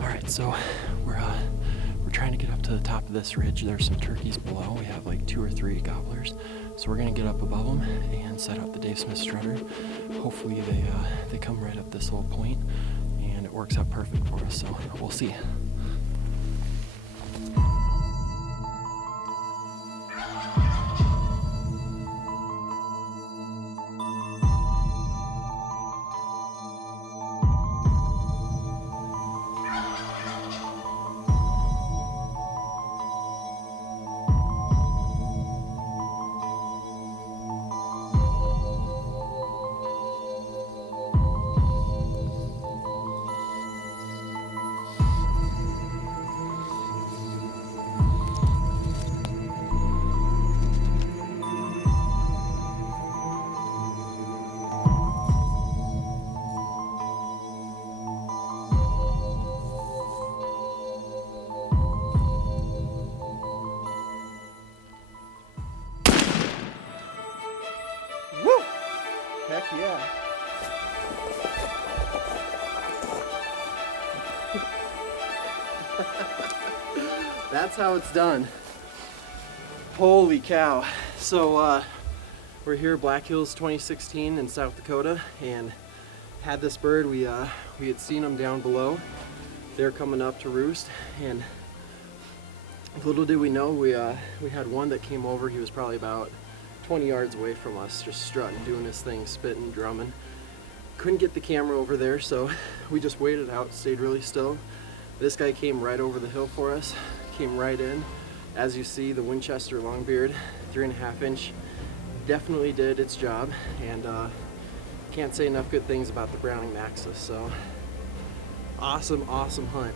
Alright, so we're trying to get up to the top of this ridge. There's some turkeys below. We have like 2 or 3 gobblers. So we're gonna get up above them and set up the Dave Smith strutter. Hopefully they come right up this little point and it works out perfect for us, so we'll see. Heck yeah. That's how it's done. Holy cow. So we're here Black Hills 2016 in South Dakota and had this bird. We had seen them down below. They're coming up to roost, and little did we know we had one that came over. He was probably about 20 yards away from us, just strutting, doing his thing, spitting, drumming. Couldn't get the camera over there, so we just waited out, stayed really still. This guy came right over the hill for us, came right in. As you see, the Winchester longbeard, 3.5 inch, definitely did its job, and can't say enough good things about the Browning Maxus. So awesome, awesome hunt.